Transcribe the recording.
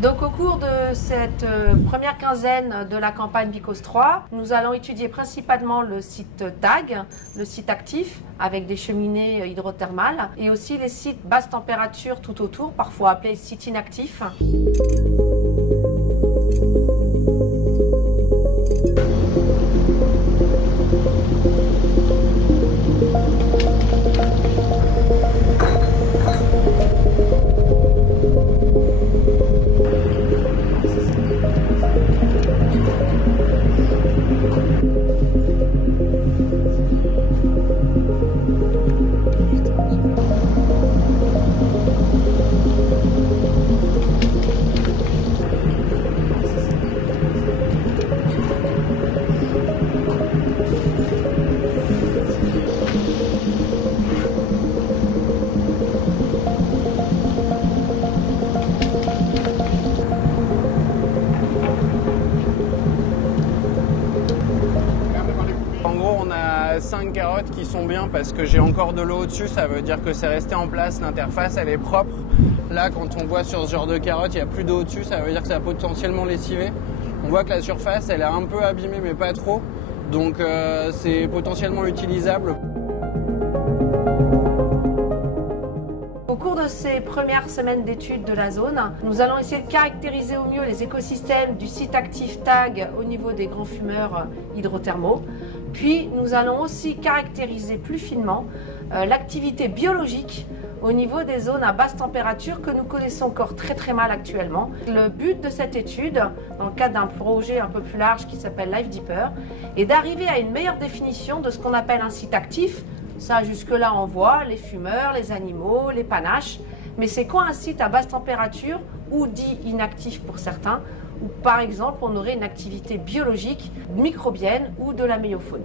Donc au cours de cette première quinzaine de la campagne BICOS 3, nous allons étudier principalement le site TAG, le site actif avec des cheminées hydrothermales et aussi les sites basse température tout autour, parfois appelés sites inactifs. En gros, on a 5 carottes qui sont bien parce que j'ai encore de l'eau au-dessus, ça veut dire que c'est resté en place, l'interface elle est propre. Là, quand on voit sur ce genre de carottes, il n'y a plus d'eau au-dessus, ça veut dire que ça a potentiellement lessivé. On voit que la surface elle est un peu abîmée mais pas trop, donc c'est potentiellement utilisable. Au cours de ces premières semaines d'études de la zone, nous allons essayer de caractériser au mieux les écosystèmes du site actif TAG au niveau des grands fumeurs hydrothermaux. Puis nous allons aussi caractériser plus finement l'activité biologique au niveau des zones à basse température que nous connaissons encore très mal actuellement. Le but de cette étude, dans le cadre d'un projet un peu plus large qui s'appelle Life Deeper, est d'arriver à une meilleure définition de ce qu'on appelle un site actif. Ça, jusque-là, on voit les fumeurs, les animaux, les panaches. Mais c'est quoi un site à basse température ou dit inactif pour certains, où par exemple on aurait une activité biologique, microbienne ou de la méiofaune?